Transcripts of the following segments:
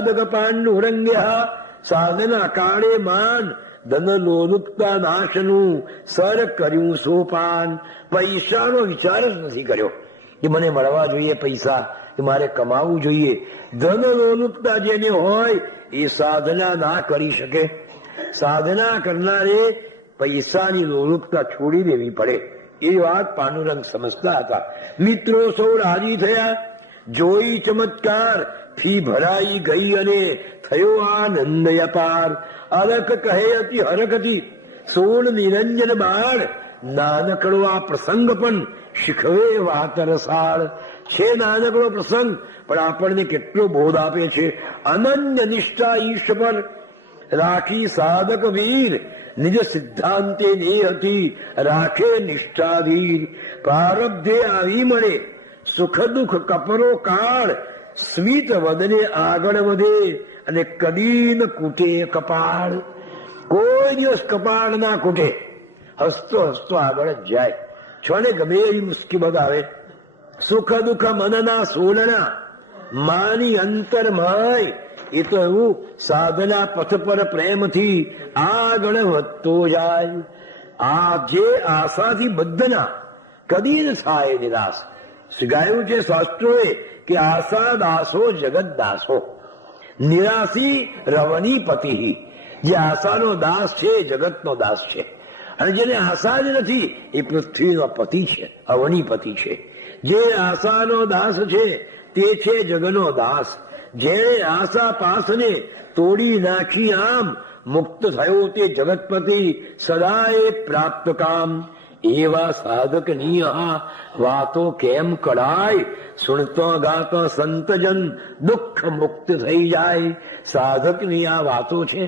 સાધક પાંડુરંગ્યા સાધના કાળે માન ધન લોલુપતા નાશનું સર કર્યું સોપાન. પૈસાનો વિચાર જ નથી કર્યો કે મને મળવા જોઈએ પૈસા, કે મારે કમાવું જોઈએ. ધન લોલુપતા જેને હોય એ સાધના ના કરી શકે. સાધના કરનારે પૈસાની લોલુપતા છોડી દેવી પડે. એ વાત પાંડુરંગ સમજતા હતા. મિત્રો સૌ રાજી થયા, જોઈ ચમત્કાર, ફી ભરાઈ ગઈ અને થયો આનંદ અપાર. અલખ કહે અતિ હરખથી 16 નિરંજન બાળ, નાનકડો આ પ્રસંગ પણ શીખવે વાત રસાળ. છે નાનકડો પ્રસંગ પણ આપણને કેટલો બોધ આપે છે. અનન્ય નિષ્ઠા ઈશ પર રાખી સાધક વીર, નિજ સિદ્ધાંતે નેહથી રાખે નિષ્ઠાધીર. પ્રારબ્ધે આવી મળે સુખ દુઃખ કપરો કાળ, સ્મિત વદને આગળ વધે અને કદી ન કૂટે કપાળ. કોઈ દિવસ કપાળ ના કૂટે, હસતો હસતો આગળ જ જાય. છોને ગમે એવી મુશ્કેલ આવે, સુખ દુઃખ મનના સોલના, માની અંતરમય. એ તો એવું સાધના પથ પર પ્રેમથી આગળ વધતો જાય. આ જે આશાથી બધના કદી ન થાય નિરાશ. ગાયું છે શાસ્ત્રોએ કે આશા દાસો જગત દાસો, નિરાશી રવની પતિ. જે આશાનો દાસ છે જગતનો દાસ છે, અને જેને આશા જ નથી એ પૃથ્વીનો પતિ છે, અવનીપતિ છે. જે આશાનો દાસ છે તે છે જગનો દાસ. જેણે આશા પાસને તોડી નાખી આમ, મુક્ત થયો તે જગતપતિ સદાય પ્રાપ્ત કામ. એવા સાધકની આ વાતો કેમ કળાય, સુણતો ગાતો સંતજન દુઃખ મુક્ત થઈ જાય. સાધકની આ વાતો છે.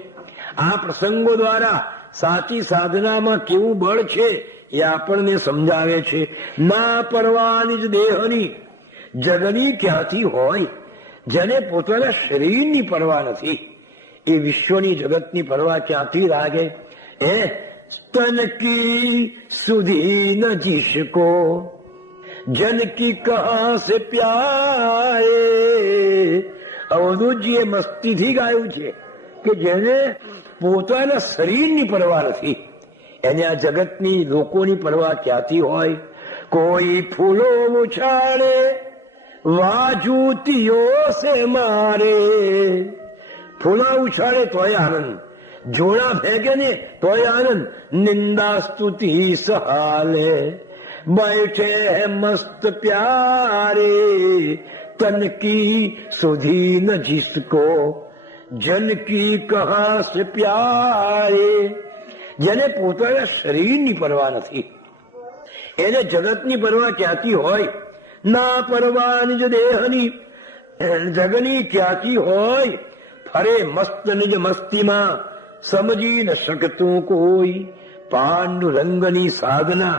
આ પ્રસંગો દ્વારા સાચી સાધનામાં કેવું બળ છે એ આપણને સમજાવે છે. ના પરવાની જ દેહની જગની ક્યાંથી હોય. જેને પોતાના શરીરની પરવા નથી એ વિશ્વની જગતની પરવા ક્યાંથી લાગે. તન કી સુધી ન જીસકો જન કી કહા સે પ્યારે. અવધૂતજીએ મસ્તીથી ગાયું છે કે જેને પોતાના શરીરની પરવા નથી એને આ જગતની લોકોની પરવા ક્યાંથી હોય. કોઈ ફૂલો ઉછાળે વાજૂતીઓ સે મારે. ફૂલા ઉછાળે તોય આનંદ, જોડા ફેંકે ને તોય આનંદ. નિંદા સ્તુતિ સહાલે बैठे है मस्त प्यारे, तन की सुधी न जिसको जन की कहा से प्यारे. જેને પોતાના શરીરની પરવા નથી એને જગતની પરવા ક્યાંથી હોય. ના પરવા નિજ દેહની જગની ક્યાંથી હોય. ફરે મસ્ત નિજ મસ્તીમાં સમજી ન શકતું કોઈ. પાંડુરંગની સાધના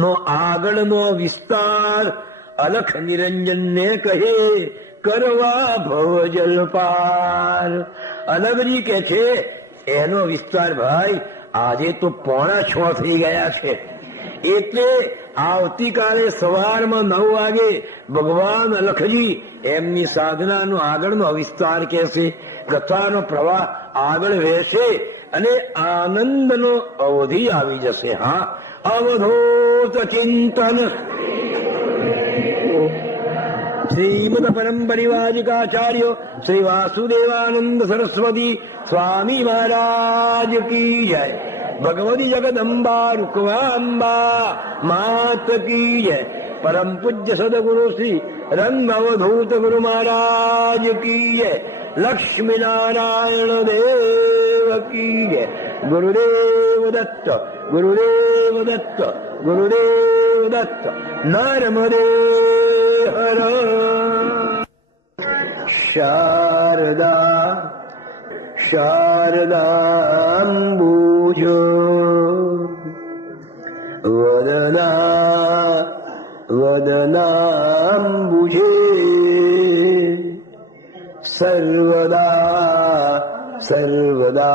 નો આગળનો વિસ્તાર અલખ નિરંજન ને કહે કરવા ભવ જલપાર. અલગજી કે છે એનો વિસ્તાર ભાઈ આજે તો 6:45 થઈ ગયા છે. એટલે આવતીકાલે સવારમાં 9 વાગે ભગવાન અલખજી એમની સાધનાનો આગળનો વિસ્તાર કહેશે. કથાનો પ્રવાહ આગળ વહેશે અને આનંદનો અવધિ આવી જશે. હા, અવધૂત ચિંતન શ્રીમદ પરમ પરિવાજિકાચાર્ય શ્રી વાસુદેવાનંદ સરસ્વતી સ્વામી મહારાજ કી જય. ભગવતી જગદંબા રૂકવાંબા માત કી જય. પરમ પૂજ્ય સદગુરુ શ્રી રંગ અવધૂત ગુરુ મહારાજ કી જય. લક્ષ્મી નારાયણ દેવ કી જય. ગુરુદેવ દત્ત, ગુરુદેવ દત્ત, ગુરુદેવ દત્ત. નર્મદે હર. શારદા શારદાંબુજ વદના વદનાંબુજે સર્વદા સર્વદાસ્માકં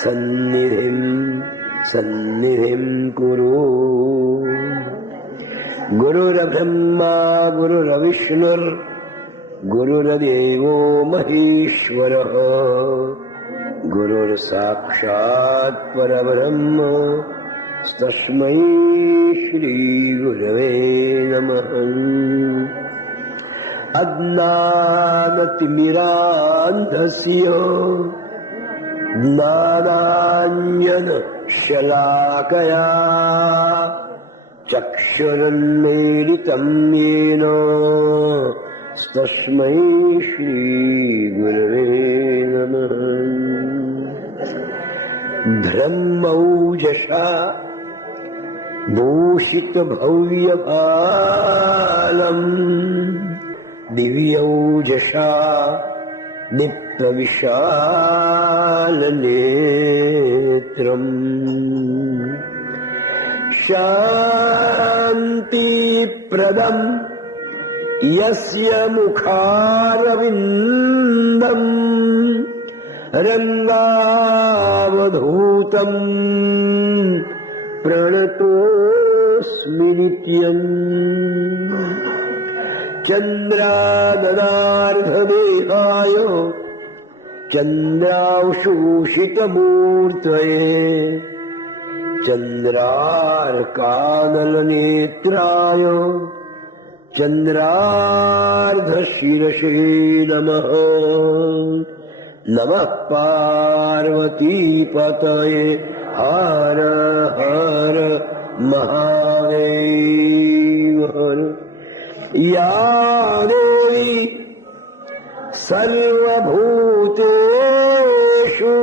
સન્નિધિં સન્નિધિં કુરુ. ગુરુર્બ્રહ્મા ગુરુર્વિષ્ણુર ગુરુર્દેવો મહેશ્વરઃ ગુરુર સાક્ષાત પરબ્રહ્મ તસ્મૈ શ્રી ગુરવે નમઃ. અજ્ઞાનતિમિરાન્ધસ્ય જ્ઞાનાഞ്જન શલાકયા ચક્ષુરુન્મીલિતં યેન તસ્મૈ શ્રી ગુરવે નમઃ. બ્રહ્મૌજસા ભૂષિત ભવ્યભાલમ દિવ્યૌજસા દીપ્તવિશાલનેત્રમ શાંતિપ્રદમ યસ્ય મુખારવિંદમ રંગાવધૂતમ પ્રણતોસ્મિ નિત્યમ. ચંદ્રાનનાર્ધદેહાય ચંદ્રાંશુષિતમૂર્તયે ચંદ્રાર્કાનલનેત્રાય ચંદ્રાર્ધશિરસે નમઃ. નમઃ પાર્વતીપતયે હર હર મહાદેવ. યા દેવી સર્વભૂતેષુ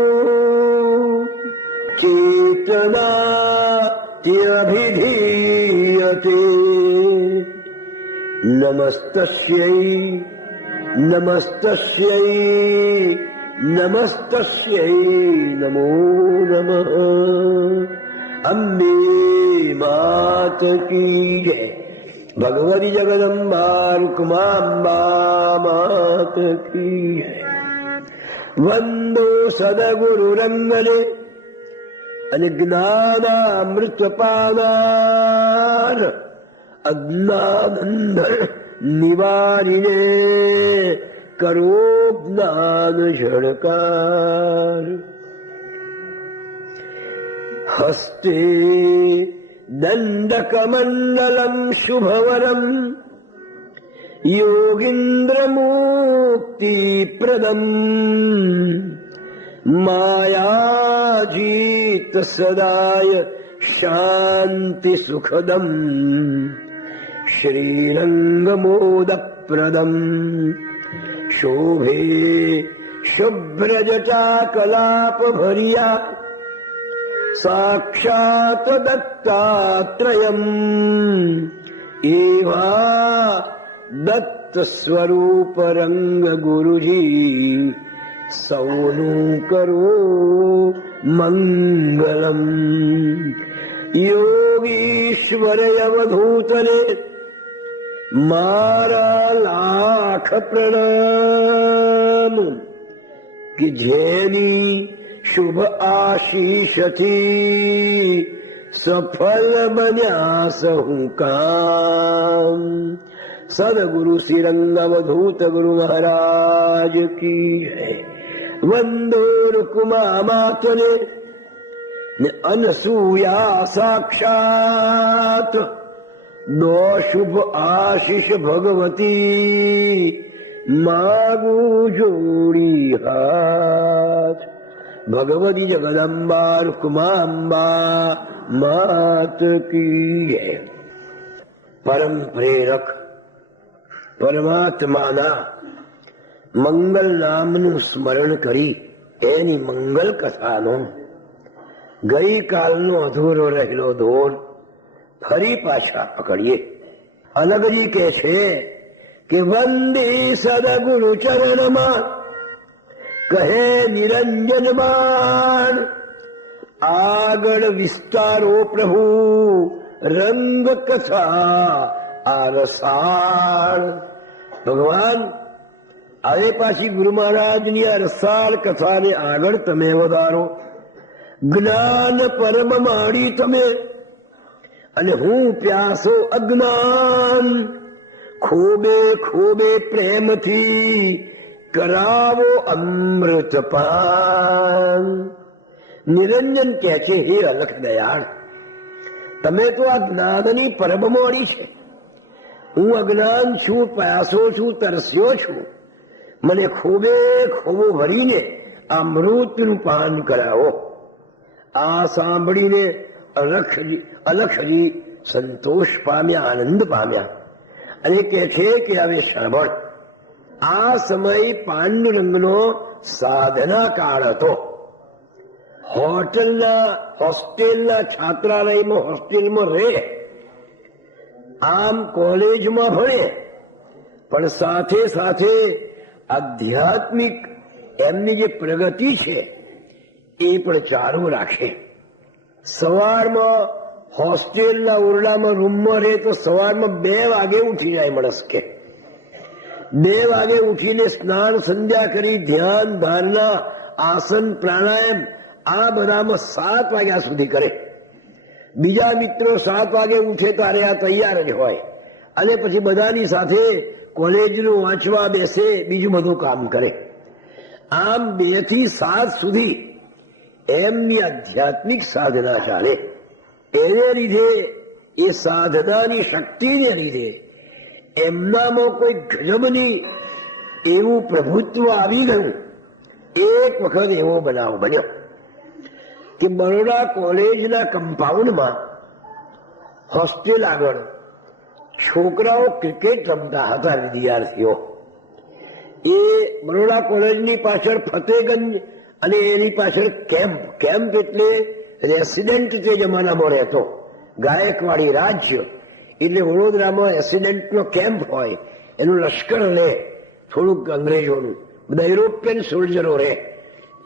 ચેતનાત્યભિધીયતે નમસ્તસ્યૈ નમસ્તસ્યૈ નમસ્તસ્યૈ નમો નમઃ. અંબે માત કી જય. ભગવતી જગદંબા રૂકમાંબા માત કી જય. વંદો સદગુરુરંગને અને જ્ઞાનામૃતપાનાર અજ્ઞાનંદ નિવારીને કરો જ્ઞાન ઝળકાર. હસ્તે દંડકમંડલમ શુભવરમ યોગીન્દ્રમુક્તિપ્રદમ માયાજીત સદાય શાંતિ સુખદમ શ્રીરંગમોદપ્રદમ શોભે શુભ્રજટા કલાપ ભર્યા સાક્ષાત દત્તાત્રયમ. એવા દત્ત સ્વરૂપ રંગ ગુરુજી સૌનું કરો મંગલમ. યોગીશ્વર અવધૂતને મારા લાખ પ્રણામ કે જેની શુભ આશીષથી સફલ બન્યા સહુ કામ. સદગુરુ શ્રી અવધૂત ગુરુ મહારાજ કી જય. વંદો રૂકમા માતને ને અનસૂયા સાક્ષાત દો શુભ આશીષ ભગવતી માગુ જોડી હાથ. ભગવતી જગદંબા રૂકમાંબા માત કી જય. પરમ પ્રેરક પરમાત્માના મંગલ નામનું સ્મરણ કરી એની મંગલ કથાનો ગઈકાલનો અધૂરો રહેલો દોર ફરી પાછા પકડીએ. અલગજી કે છે કે વંદે સદગુરુ ચરણમાં કહે નિરંજન બાણ આગળ વિસ્તારો પ્રભુ રંગ કથા આરસાળ. ભગવાન હવે પાછી ગુરુ મહારાજની આ રસાળ કથાને આગળ તમે વધારો. જ્ઞાન પરમ માડી તમે અને હું પ્યાસો અજ્ઞાન, ખોબે ખોબે પ્રેમથી કરાવો અમૃતપાન. નિરંજન કહે છે, હે અલખ દયાળ, તમે તો આ જ્ઞાનની પરબમોડી છે. હું અજ્ઞાન છું, પ્યાસો છું, તરસ્યો છું. મને ખોબે ખોબો ભરીને આ અમૃતનું પાન કરાવો. આ સાંભળીને અલખજી સંતોષ પામ્યા, આનંદ પામ્યા અને કહે છે કે હવે સાંભળ, આ સમય પાંડુરંગનો સાધના કાળ હતો. હોસ્ટેલના હોસ્ટેલમાં રહે, આમ કોલેજમાં ભણે, પણ સાથે સાથે આધ્યાત્મિક એમની જે પ્રગતિ છે એ પણ ચાલુ રાખે. સવારમાં હોસ્ટેલના ઓરડામાં રૂમમાં રહે તો સવારમાં 2 વાગે ઉઠી જાય માણસ કે 2 વાગે ઉઠીને સ્નાન સંધ્યા કરી ધ્યાન ધારણા આસન પ્રાણાયામ આ બધામાં 7 વાગ્યા સુધી કરે. બીજા મિત્રો 7 વાગે ઉઠે ત્યારે આ તૈયાર જ હોય અને પછી બધાની સાથે કોલેજનું વાંચવા બેસે, બીજું બધું કામ કરે. આમ 2 થી 7 સુધી એમની આધ્યાત્મિક સાધના ચાલે. એને લીધે એ સાધનાની શક્તિને લીધે એમનામાં કોઈ ગજબની એવું પ્રભુત્વ આવી ગયું. એક વખત એવો બનાવ બન્યો કે બરોડા કોલેજના કમ્પાઉન્ડમાં હોસ્ટેલ આગળ છોકરાઓ ક્રિકેટ રમતા હતા, વિદ્યાર્થીઓ. એ બરોડા કોલેજની પાછળ ફતેગંજ અને એની પાછળ કેમ્પ એટલે રેસિડેન્ટ તે જમાનામાં રહેતો. ગાયકવાડી રાજ્ય એટલે વડોદરામાં રેસિડેન્ટનો કેમ્પ હોય, એનું લશ્કર લે થોડુંક અંગ્રેજોનું, બધા યુરોપિયન સોલ્જરો રહે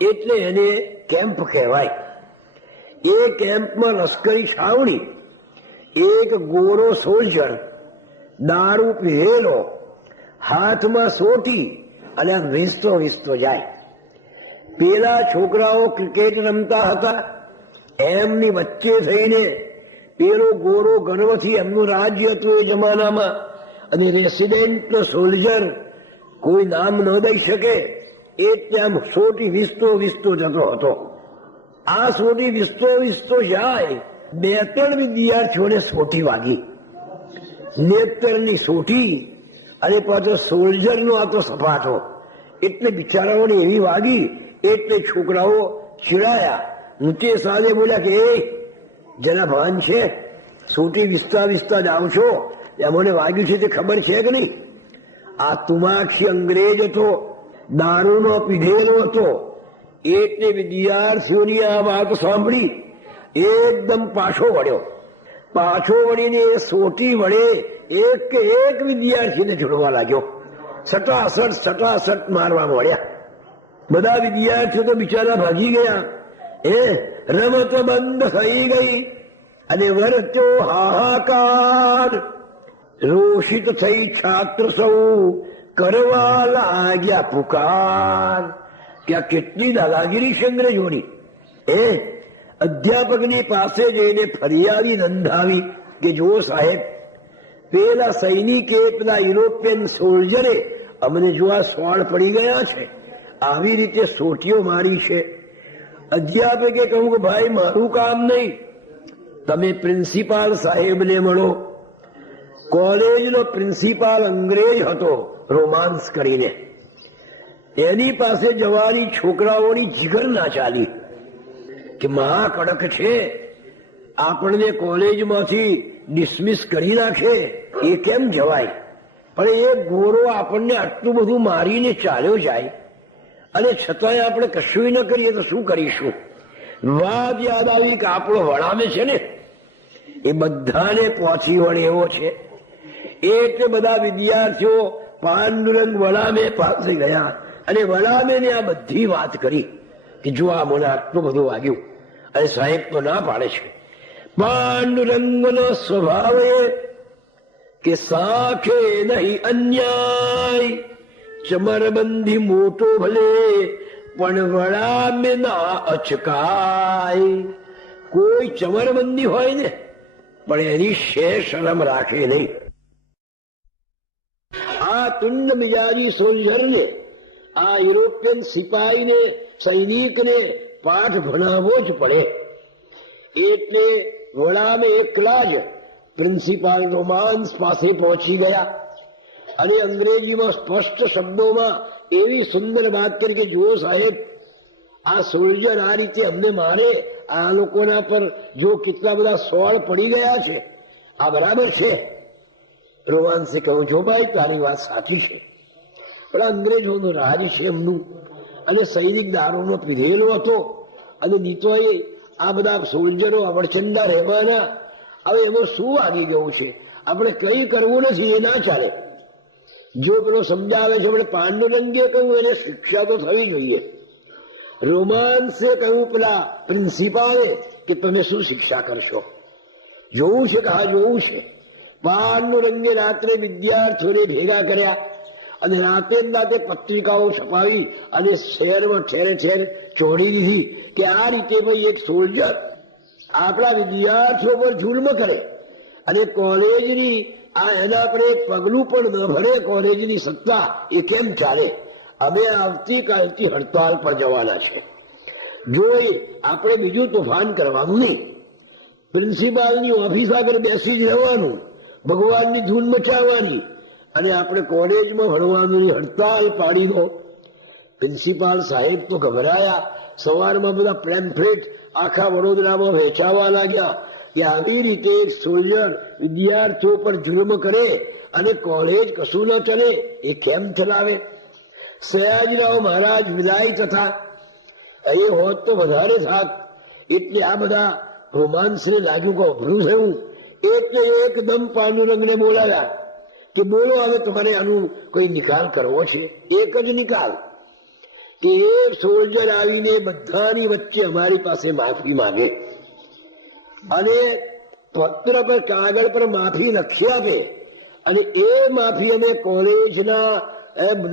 એટલે એને કેમ્પ કહેવાય. એ કેમ્પમાં લશ્કરી છાવણી, એક ગોરો સોલ્જર દારૂ પીધેલો, હાથમાં સોટી અને વીસતો જાય. પેલા છોકરાઓ ક્રિકેટ રમતા હતા, એમની વચ્ચે થઈને પેલો ગોરો ગર્વથી, એમનું રાજ્ય હતું એ જમાનામાં, અને રેસિડેન્ટનો સોલ્જર કોઈ નામ ન દઈ શકે એ ત્યાં સોટી વીસતો જતો હતો. આ સોટી વીસતો જાય, 2-3 વિદ્યાર્થીઓને સોટી વાગી, નેત્રની સોટી, અને પાછો સોલ્જરનો આ તો સપાટો, એટલે બિચારાઓને એવી વાગી એટલે છોકરાઓ ચીડાયા. ઊંચે સાદે બોલ્યા કે એ જેના ભાન છે, સોટી વિસતા જાઓ છો, મને વાગ્યું છે તે ખબર છે કે નહીં? આ તુમાક્ષી અંગ્રેજ હતો, દારૂનો પીધેલો હતો. એટલે વિદ્યાર્થીઓની આ વાત સાંભળી એકદમ પાછો વળીને એ સોટી વડે એક વિદ્યાર્થીને જોડવા લાગ્યો. સટાસટ મારવા મળ્યા. બધા વિદ્યાર્થીઓ તો બિચારા ભાગી ગયા. રમત બંધ થઈ ગઈ અને વર્ત્યો હાહાકાર. રોષિત થઈ છાત્ર સૌ કરવા લાગ્યા પુકાર. કે આ કેટલી દાદાગીરી છે અંગ્રેજોની. અધ્યાપકની પાસે જઈને ફરિયાદી નોંધાવી કે જુઓ સાહેબ, પેલા સૈનિકે, પેલા યુરોપિયન સોલ્જરે અમને જો આ સ્વાળ પડી ગયા છે, આવી રીતે સોટીઓ મારી છે. અધ્યાપકે કહ્યું કે ભાઈ મારું કામ નહીં, તમે પ્રિન્સિપાલ સાહેબને મળો. કોલેજનો પ્રિન્સિપાલ અંગ્રેજ હતો, રોમાન્સ કરીને. એની પાસે જવાની છોકરાઓની જીગર ના ચાલી કે મહા કડક છે, આપણને કોલેજમાંથી ડિસમિસ કરી નાખે, એ કેમ જવાય? પણ એ ગોરો આપણને આટલું બધું મારીને ચાલ્યો જાય અને છતાંય આપણે કશું ન કરીએ તો શું કરીશું? વાત યાદ આવી કે આપણો વડામે છે ને, એ બધાને પહોંચી વળે એવો છે. એટલે બધા વિદ્યાર્થીઓ પાંડુરંગ વડામે પાસે ગયા અને વડામેને આ બધી વાત કરી કે જો આ મને આટલું બધું વાગ્યું. અને સાહેબ તો ના પાડે છે. પાંડુરંગનો સ્વભાવ કે સાખે નહીં અન્યાય, ચમરબંધી મોટો ભલે પણ વડામે ના અચકાય. કોઈ ચમરબંધી હોય ને પણ એની શરમ રાખે નહીં. આ તુંડ મિજાજી સોલ્જરને, આ યુરોપિયન સિપાહીને, સૈનિકને પાઠ ભણાવવો જ પડે. એટલે વડામાં એકલા જ પ્રિન્સિપાલ રોમાન્સ પાસે પહોંચી ગયા અને અંગ્રેજીમાં સ્પષ્ટ શબ્દોમાં એવી સુંદર વાત કરી કે જુઓ સાહેબ, આ સોલ્જર આ રીતે અમને મારે, આ લોકોના પર જો કેટલા બધા સોળ પડી ગયા છે, આ બરાબર છે. રોમાન્સે કહ્યું, જો ભાઈ તારી વાત સાચી છે, પણ અંગ્રેજોનું રાજ છે એમનું, અને સૈનિક દારૂમાં પીધેલો હતો, અને નીતોએ આ બધા સોલ્જરો અવળચંડા રહેવાના. હવે એમાં શું આવી ગયું છે, આપણે કઈ કરવું નથી, એ ના ચાલે. જો પેલો સમજાવે છે, આપણે પાંડુરંગે કહ્યું એને શિક્ષા તો થવી જોઈએ. રોમાન્સે કહ્યું પેલા પ્રિન્સિપાલે કે તમે શું શિક્ષા કરશો, જોવું છે કે હા જોવું છે. પાંડુરંગે રાત્રે વિદ્યાર્થીઓને ભેગા કર્યા અને રાતે પત્રિકાઓ છપાવી અને શહેરમાં ઠેર ઠેર ચોડી દીધી કે આ રીતે ભાઈ એક સોલ્જર આપણા વિદ્યાર્થીઓ પર જુલ્મ કરે અને કોલેજની આ એના પર એક પગલું પણ ન ભરે, કોલેજની સત્તા એ કેમ ચાલે. અમે આવતીકાલથી હડતાલ પર જવાના છે. જો આપણે બીજું તોફાન કરવાનું નહીં, પ્રિન્સિપાલની ઓફિસ આગળ બેસી જ રહેવાનું, ભગવાનની ધૂન મચાવવાની અને આપણે કોલેજમાં ભણવાનું હડતાલ પાડી દો. પ્રિન્સિપાલ સાહેબ તો ગભરાયા. સવારમાં બધા પેમ્ફલેટ આખા વડોદરામાં વેચાવા લાગ્યા કે આવી રીતે એક સોલ્જર વિદ્યાર્થીઓ પર જુલ્મ કરે અને કોલેજ કશું ન ચલે, એ કેમ ચલાવે. સયાજીરાવ મહારાજ વિલાયત હતા, એ હોત તો વધારે થાત. એટલે આ બધા રોમાન્સને લાગ્યું કે અભરું થયું. એટલે એકદમ પાંડુરંગને બોલાવ્યા કે બોલો હવે તમારે આનું કોઈ નિકાલ કરવો છે. એક જ નિકાલ કે એક સોલ્જર આવીને બધાની વચ્ચે અમારી પાસે માફી માંગે અને પત્ર પર કાગળ પર માફી લખી આપે અને એ માફી અમે કોલેજના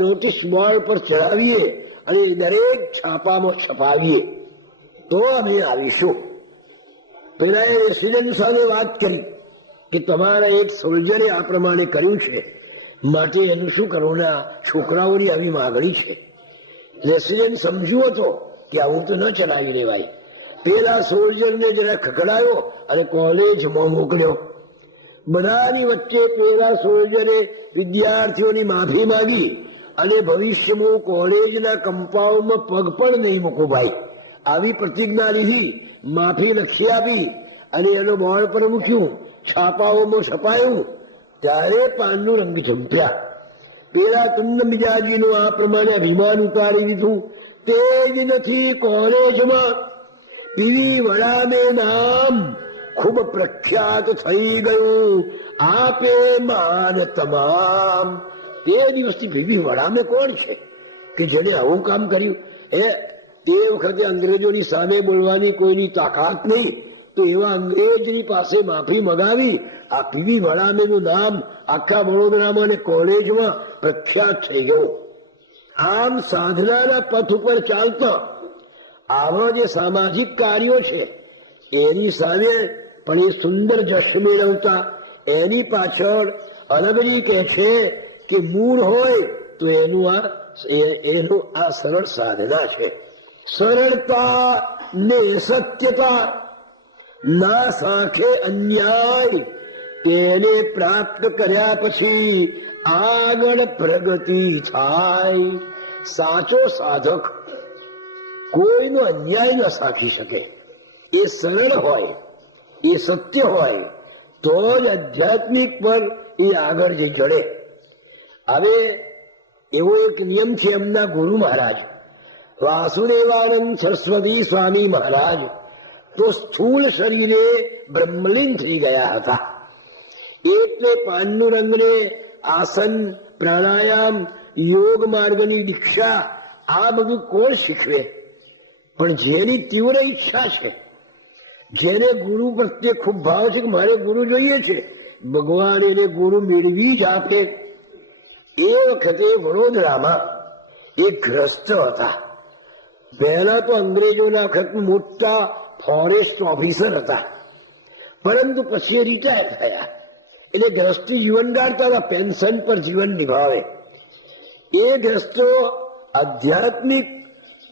નોટિસ બોર્ડ પર ચડાવીએ અને દરેક છાપામાં છપાવીએ તો અમે આવીશું. પેલા એ રેસિડેન્ટ સાથે વાત કરી કે તમારા એક સોલ્જરે આ પ્રમાણે કર્યું છે, માટે એનું શું કરવું, છોકરાઓની આવી માગણી છે. રેસિડેન્ટ સમજ્યો હતો કે આવું તો ન ચલાવી લેવાય. પેલા સોલ્જરને જરા ખકડાયો અને કોલેજમાં મોકલ્યો. બધાની વચ્ચે પેલા સોલ્જરે વિદ્યાર્થીઓની માફી માંગી અને ભવિષ્યમાં કોલેજના કમ્પાઉન્ડમાં પગ પણ નહીં મૂકું ભાઈ, આવી પ્રતિજ્ઞા લીધી. માફી લખી આપી અને એનો બોર્ડ પર મૂક્યું, છાપાઓમાં છપાયું. ત્યારે પાંડુરંગ ઝંપ્યા. પેલા તુંડ મિજાજીનું આ પ્રમાણે અભિમાન ઉતારી દીધું. તે જ નથી, કોલેજમાં પીવી વડાને નામ ખૂબ પ્રખ્યાત થઈ ગયું. આપે માન તમામ. તે દિવસથી પીવી વડાને કોણ છે કે જેને આવું કામ કર્યું. એ વખતે અંગ્રેજોની સામે બોલવાની કોઈની તાકાત નહીં, તો એવા અંગ્રેજની પાસે માફી મગાવી. આ પીવી વડામેનું નામ આખા વડોદરામાં અને કોલેજમાં પ્રખ્યાત થઈ ગયું. આમ સાધનાના પથ ઉપર ચાલતા આવા જે સામાજિક કાર્યો છે એની સામે પણ એ સુંદર જશ મેળવતા. એની પાછળ અલગજી કહે છે કે મૂળ હોય તો એનું આ સરળ સાધના છે. સરળતા ને સત્યતા ના સાંખે અન્યાય, તેને પ્રાપ્ત કર્યા પછી આગળ પ્રગતિ થાય. સાચો સાધક કોઈનો અન્યાય ન સાચી શકે. એ સરળ હોય, એ સત્ય હોય તો જ આધ્યાત્મિક પર એ આગળ જઈ ચડે. હવે એવો એક નિયમ છે એમના ગુરુ મહારાજ વાસુદેવાનંદ સરસ્વતી સ્વામી મહારાજ તો સ્થૂળ શરીરે બ્રહ્મલીન થઈ ગયા હતા. એટલે પાંડુરંગને આસન, પ્રાણાયામ, યોગ માર્ગની દીક્ષા આ બધું કોણ શીખવે? પણ જેની તીવ્ર ઈચ્છા છે, જેને ગુરુ પ્રત્યે ખૂબ ભાવ છે કે મારે ગુરુ જોઈએ છે, ભગવાન એને ગુરુ મેળવી જ આપે. એ વખતે વડોદરામાં એક ગ્રસ્ત હતા. પહેલા તો અંગ્રેજોના વખત મોટા ફોરેસ્ટ ઓફિસર હતા, પરંતુ પછી રિટાયર થયા. એટલે ગ્રસ્તી જીવન ગાળતા હતા, પેન્શન પર જીવન નિભાવે. એ ગ્રસ્તો આધ્યાત્મિક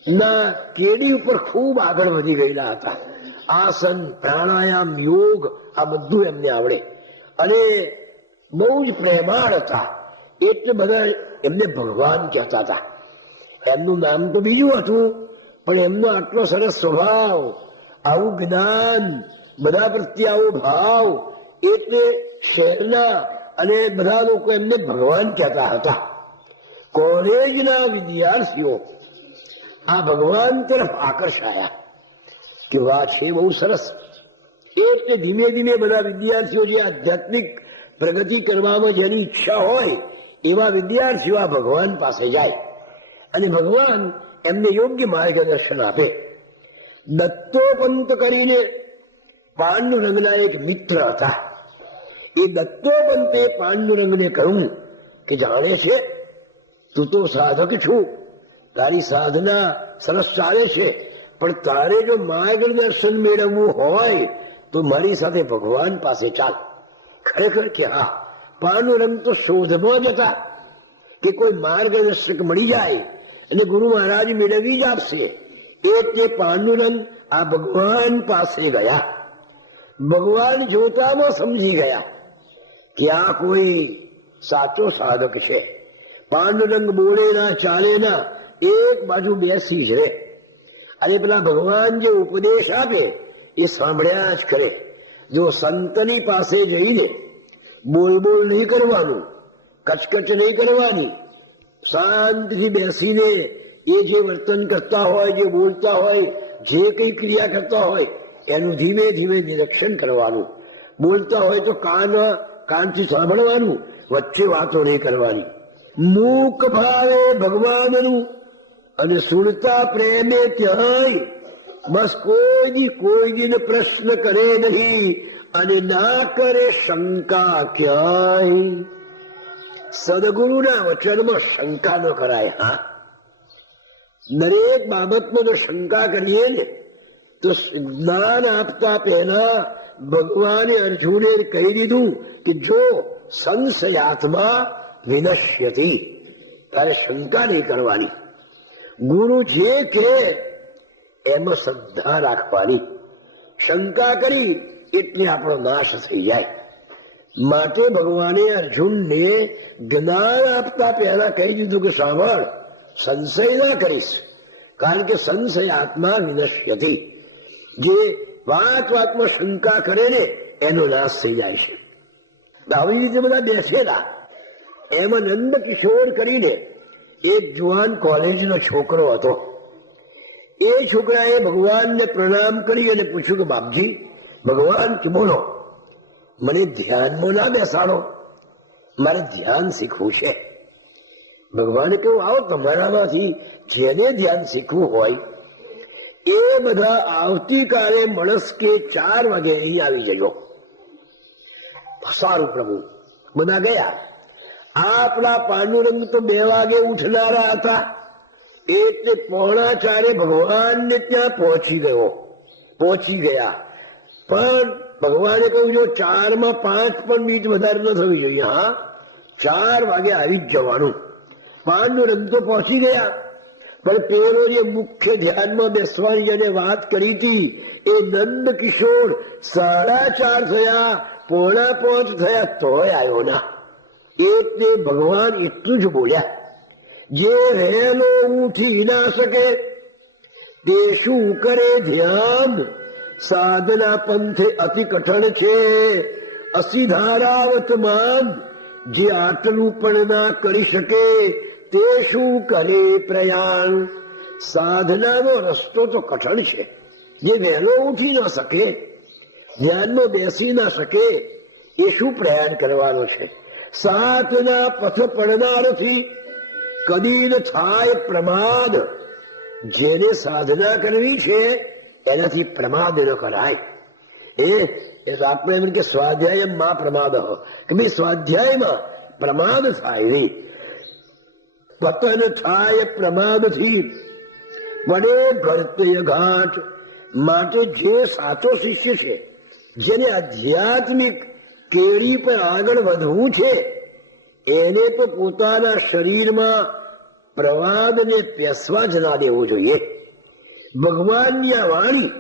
ના કેડી ઉપર ખૂબ આગળ વધી ગયેલા હતા. આસન, પ્રાણાયામ, યોગ આ બધું એમને આવડે અને બહુ જ પ્રેમાળ હતા. એટલે બધા એમને ભગવાન કહેતા હતા. એમનું નામ તો બીજું હતું, પણ એમનો આટલો સરસ સ્વભાવ, આવું જ્ઞાન, બધા પ્રત્યે આવો ભાવ, એટલે શહેરના અને બધા લોકો એમને ભગવાન કહેતા હતા. કોલેજના વિદ્યાર્થીઓ આ ભગવાન તરફ આકર્ષાયા કે વાહ છે બહુ સરસ. એટલે ધીમે ધીમે બધા વિદ્યાર્થીઓ જે આધ્યાત્મિક પ્રગતિ કરવામાં જેની ઈચ્છા હોય એવા વિદ્યાર્થીઓ આ ભગવાન પાસે જાય અને ભગવાન એમને યોગ્ય માર્ગદર્શન આપે. દત્તોપંત કરીને પાંડુરંગના એક મિત્ર હતા. એ દત્તોપંતે પાંડુરંગને કહ્યું કે જાણે છે તું તો સાધક છું, તારી સાધના સરસ ચાલે છે, પણ તારે જો માર્ગદર્શન મેળવવું હોય તો મારી સાથે ભગવાન પાસે ચાલ. ખરેખર કે હા, પાંડુરંગ તો શોધમાં જ હતા કે કોઈ માર્ગદર્શક મળી જાય અને ગુરુ મહારાજ મેળવી જ આપશે. એટલે પાંડુરંગ આ ભગવાન પાસે ગયા. ભગવાન જોતામાં સમજી ગયા કે આ કોઈ સાચો સાધક છે. પાંડુરંગ બોલે ના, ચાલે ના, એક બાજુ બેસી જ રહે અને પેલા ભગવાન જે ઉપદેશ આપે એ સાંભળ્યા જ કરે. જો સંતની પાસે જઈને બોલ બોલ નહીં કરવાનું, કચકચ નહીં કરવાની, શાંતિથી બેસીને એ જે વર્તન કરતા હોય, જે બોલતા હોય, જે કઈ ક્રિયા કરતા હોય એનું ધીમે ધીમે નિરીક્ષણ કરવાનું. બોલતા હોય તો કાનથી સાંભળવાનું, વચ્ચે વાતો નહીં કરવાની. મૂક ભાવે ભગવાનનું અને સુરતા પ્રેમે ત્યાંય, બસ કોઈનો પ્રશ્ન કરે નહીં અને ના કરે શંકા ક્યાંય. સદગુરુના વચનમાં શંકા ન કરાય. હા, દરેક બાબતમાં જો શંકા કરીએ ને તો જ્ઞાન આપતા પહેલા ભગવાને અર્જુને કહી દીધું કે જો સંશયાત્મા વિનશ્યતિ, તારે શંકા નહીં કરવાની. ગુરુ જે કહે એમાં શ્રદ્ધા રાખવાની. શંકા કરી એટલે આપણો નાશ થઈ જાય. માટે ભગવાને અર્જુનને જ્ઞાન આપતા પહેલા કહી દીધું કે સાંભળ, સંશય ના કરીશ, કારણ કે સંશય આત્મા વિનશ્યતિ. જે વાતમાં શંકા કરે ને એનો નાશ થઈ જાય છે. આવી રીતે બધા બેસેલા. એમાં નંદ કિશોર કરીને એક જુવાન કોલેજનો છોકરો હતો. એ છોકરાએ ભગવાનને પ્રણામ કરી અને પૂછ્યું કે બાપજી, ભગવાન કે બોલો, મને ધ્યાનમાં ના બેસાડો, મારે ધ્યાન શીખવું છે. ભગવાને કહ્યું આવો, તમારામાંથી જેને ધ્યાન શીખવું હોય એ બધા આવતીકાલે મળસ્કે 4 વાગે અહીં આવી જજો. સારું પ્રભુ. બધા ગયા. આપણા પાંડુરંગ તો 2 વાગે ઉઠનારા હતા, એટલે 3:45 ભગવાનને ત્યાં પહોંચી ગયા. પણ ભગવાને કહ્યું જો 4માં 5 પણ મિનિટ વધારે ન થવી જોઈએ. હા, 4 વાગે આવી જ જવાનું. પાંડુરંગ તો પહોંચી ગયા, પણ પેલો જે મુખ્ય ધ્યાનમાં બેસવાની જેને વાત કરી હતી એ નંદ કિશોર 4:30 થયા, 4:45 થયા તોય આવ્યો ના. એટલે ભગવાન એટલું જ બોલ્યા, જે વહેલો ઉઠી ના શકે તે શું કરે ધ્યાન, સાધના પંથે અતિ કઠણ છે અસીધારાવતમાન. જે આટલું પણ ના કરી શકે તે શું કરે પ્રયાણ. સાધનાનો રસ્તો તો કઠણ છે. જે વહેલો ઉઠી ના શકે, ધ્યાનમાં બેસી ના શકે, એ શું પ્રયાણ કરવાનો છે. સાતના પથ પડનારથી કદી ન થાય પ્રમાદ. જેને સાધના કરવી છે એનાથી પ્રમાદ ન કરાય. એ આપણે એમ કે સ્વાધ્યાયમાં પ્રમાદ, કે ભાઈ સ્વાધ્યાયમાં પ્રમાદ થાય નહીં. પતન થાય પ્રમાદથી વડે ભરતય ઘાટ. માટે જે સાચો શિષ્ય છે જેને આધ્યાત્મિક કેળી પર આગળ વધવું છે એને તો પોતાના શરીરમાં પ્રવાદને પેસવા જ ના દેવો જોઈએ. ભગવાનની આ વાણી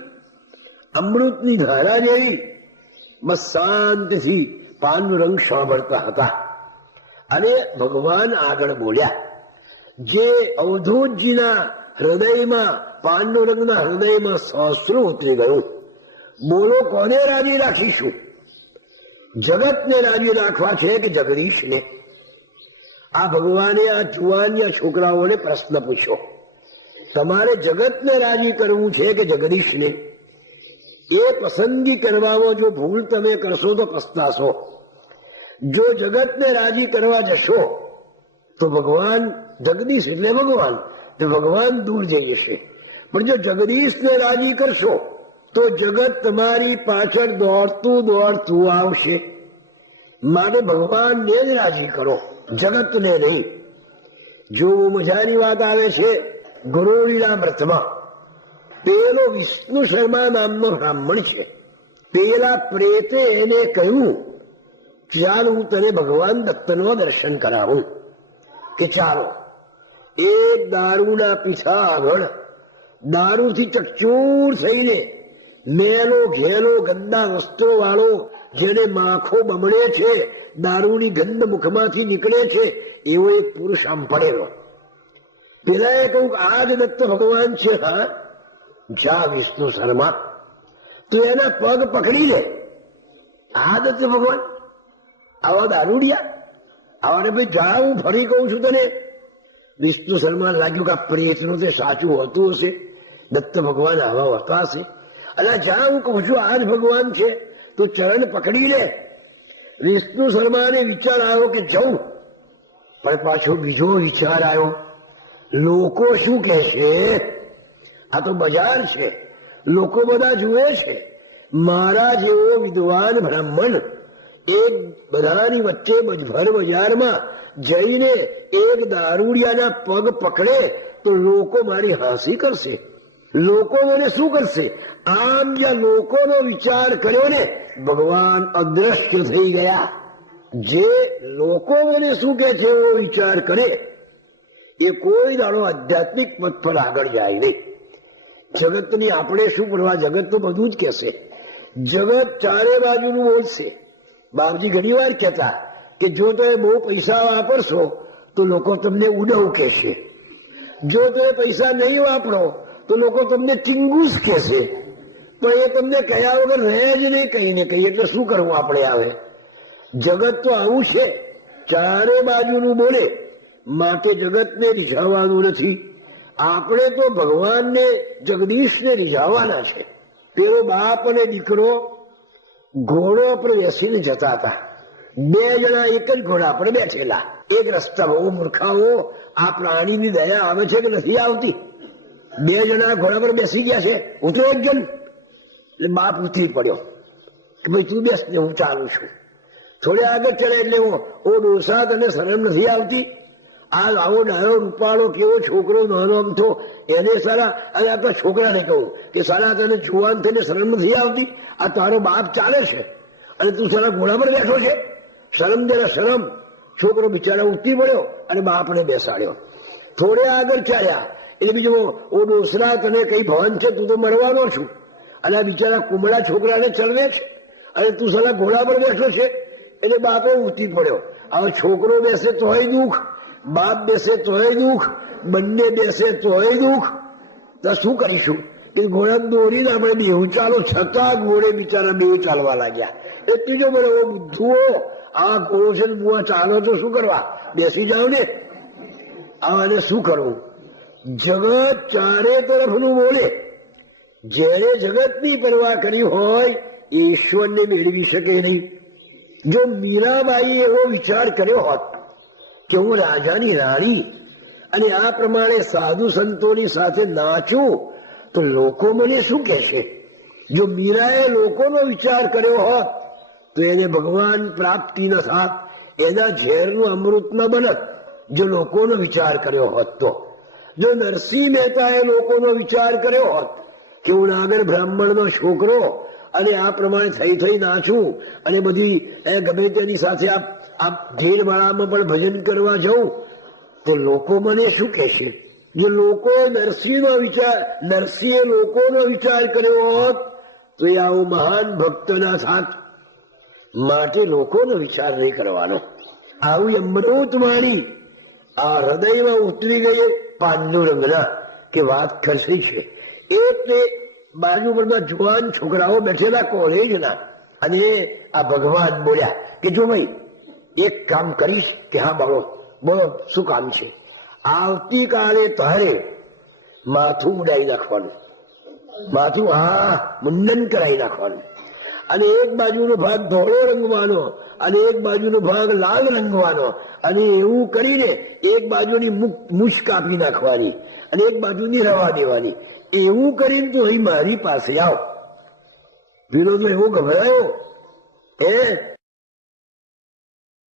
અમૃતની ધારા જેવી બસ શાંતિથી પાનનો રંગ સાંભળતા હતા. અને ભગવાન આગળ બોલ્યા. જે અવધૂતજીના હૃદયમાં, પાનનો રંગના હૃદયમાં સહસ્રો ઉતરી ગયું. બોલો, કોને રાજી રાખીશું? જગતને રાજી રાખવા છે કે જગદીશને? આ ભગવાને આ જુવાનિયા છોકરાઓને પ્રશ્ન પૂછ્યો, તમારે જગતને રાજી કરવું છે કે જગદીશને? એ પસંદગી કરવામાં જો ભૂલ તમે કરશો તો પસ્તાશો. જો જગતને રાજી કરવા જશો તો ભગવાન, જગદીશ એટલે ભગવાન, તો ભગવાન દૂર જઈ જશે. પણ જો જગદીશને રાજી કરશો તો જગત તમારી પાછળ દોડતું દોડતું આવશે. માટે ભગવાનને જ રાજી કરો, જગતને નહીં. જો મજાની વાત આવે છે ગુરુના વ્રતમાં. પેલો વિષ્ણુ શર્મા નામનો બ્રાહ્મણ છે. પેલા પ્રેતે એને કહ્યું, ચાલ હું તને ભગવાન દત્તનો દર્શન કરાવું. કે ચાલો. એક દારૂના પીછા આગળ દારૂથી ચકચૂર થઈને મેલો ઘેલો ગંદા વસ્ત્રો વાળો, જેને માખો બમણે છે, દારૂની ગંધ મુખમાંથી નીકળે છે, એવો એક પુરુષ આમ પડેલો. પેલા કહ્યું, આ જ દત્ત ભગવાન છે. હા, જા વિષ્ણુ શર્મા, તું એના પગ પકડી લે. આ દત્ત ભગવાન? આવા દારૂડિયા? આવાને ભાઈ જા, હું ફરી કહું છું તને. વિષ્ણુ શર્મા લાગ્યું કે આ પ્રેતનું તે સાચું હોતું હશે, દત્ત ભગવાન આવા હોતા હશે. અલા જા, હું કહું છું આ જ ભગવાન છે, તો ચરણ પકડી લે. વિષ્ણુ શર્માને વિચાર આવ્યો કે જવું, પણ પાછો બીજો વિચાર આવ્યો, લોકો શું કહેશે? આ તો બજાર છે, લોકો બધા જુએ છે. મારા જેવો વિદ્વાન બ્રાહ્મણ એક બધાની વચ્ચે ભર બજારમાં જઈને એક દારૂડિયાના પગ પકડે તો લોકો મારી હાંસી કરશે. લોકો મને શું કરશે? આમ જ્યાં લોકોનો વિચાર કર્યો ને, ભગવાન અદ્રશ્ય થઈ ગયા. જે લોકો મને શું કે છે એવો વિચાર કરે એ કોઈ દાડો આધ્યાત્મિક પથ પર આગળ જાય નહીં. જગતની આપણે શું કરવા? જગત તો બધું જ કહેશે. જગત ચારે બાજુનું બોલશે. બાપજી ઘણી વાર કહેતા કે જો તમે બહુ પૈસા વાપરશો તો લોકો તમને ઉડવ કહેશે. જો તમે પૈસા નહીં વાપરો તો લોકો તમને ટીંગુસ કહેશે. તો એ તમને કયા વગર રહે જ નહીં, કઈ ને કઈ. એટલે શું કરવું આપણે? આવે જગત તો આવું છે, ચારે બાજુનું બોલે. માટે જગતને રીઝાવવાનું નથી. આપણે તો ભગવાનને, જગદીશને રીઝાવવાના છે. પેલો બાપ અને દીકરો ઘોડો પર બેસીને જતા હતા. બે જણા એક જ ઘોડા પર બેઠેલા. એક રસ્તા, બહુ મૂર્ખાઓ, આ પ્રાણીની દયા આવે છે કે નથી આવતી? બે જણા ઘોડા પર બેસી ગયા છે, ઉતરો એક જણ. એટલે બાપ ઉતરી પડ્યો કે ભાઈ તું બેસ ને હું ચાલું છું. થોડે આગળ ચડે એટલે ઓ ડોસા, તને શરમ નથી આવતી? આ આવો ડાયો રૂપાળો કેવો છોકરો નાનો અમથો, એને સારા, અને આ તો છોકરાને કહું કે સારા તને જુવાન થઈને શરમ નથી આવતી? આ તારો બાપ ચાલે છે અને તું સારા ઘોડા પર બેઠો છે? શરમ જરા શરમ. છોકરો બિચારા ઉઠી પડ્યો અને બાપને બેસાડ્યો. થોડે આગળ ચાલ્યા એટલે બીજો, ઓ ડોસરા, તને કઈ ભાન છે? તું તો મરવાનો છું. અને આ બિચારા કુમળા છોકરાને ચલવે છે અને તું સારા ઘોડા પર બેઠો છે. એટલે બાપે ઉઠી પડ્યો. હવે છોકરો બેસે તોય દુઃખ, બાપ બેસે તોય દુઃખ, બંને બેસે તોય દુઃખ. તો શું કરીશું? કે ઘોડા દોરીને આપણે બેહું ચાલો, છતાં ઘોડે બિચારા બેહું ચાલવા લાગ્યા. એટલું જો બોલે, ઓ બુદ્ધુઓ, આ ઘોડો છે ને બુઆ ચાલો તો શું કરવા? બેસી જાવ ને. આને શું કરવું? જગત ચારે તરફનું બોલે. જેને જગતની પરવા કરી હોય એ ઈશ્વરને મેળવી શકે નહીં. જો મીરાબાઈએ એવો વિચાર કર્યો હોત કે હું રાજાની રાણી અને આ પ્રમાણે સાધુ સંતોની સાથે નાચું તો લોકો મને શું કહેશે? જો મીરાએ લોકોનો વિચાર કર્યો હોત તો એને ભગવાન પ્રાપ્તિ ન થાત, એના ઝેરનું અમૃત ન બનત. જો લોકોનો વિચાર કર્યો હોત તો. જો નરસિંહ મહેતાએ લોકોનો વિચાર કર્યો હોત કે હું નાગર બ્રાહ્મણનો છોકરો અને આ પ્રમાણે થઈ નાચું અને બધી ગમે તેની સાથે આ જેલવાળામાં પણ ભજન કરવા જવું તો લોકો મને શું કહેશે? જો લોકો નરસિંહે લોકોનો વિચાર કર્યો હોત તો એ આવો મહાન ભક્તના સાથ માટે લોકોનો વિચાર નહીં કરવાનો. આવું અમૃત વાણી આ હૃદયમાં ઉતરી ગઈ પાંડુરંગના કે વાત ખસી છે. એટલે બાજુ બધા જુવાન છોકરાઓ બેઠેલા કોલેજના અને આ ભગવાન બોલ્યા કે જો ભાઈ એક કામ કરીશ કે હા બોલો બોલો શું કામ છે? આવતીકાલે તારે માથું ઉડાવી નાખવાનું, માથું મુંડન કરાવી નાખવાનું અને એક બાજુનો ભાગ ધોળો રંગવાનો અને એક બાજુનો ભાગ લાલ રંગવાનો અને એવું કરીને એક બાજુની મૂછ કાપી નાખવાની અને એક બાજુની રવા દેવાની. એવું કરીને તું અહીં મારી પાસે આવ. વિરોધ એવો ગભરાયો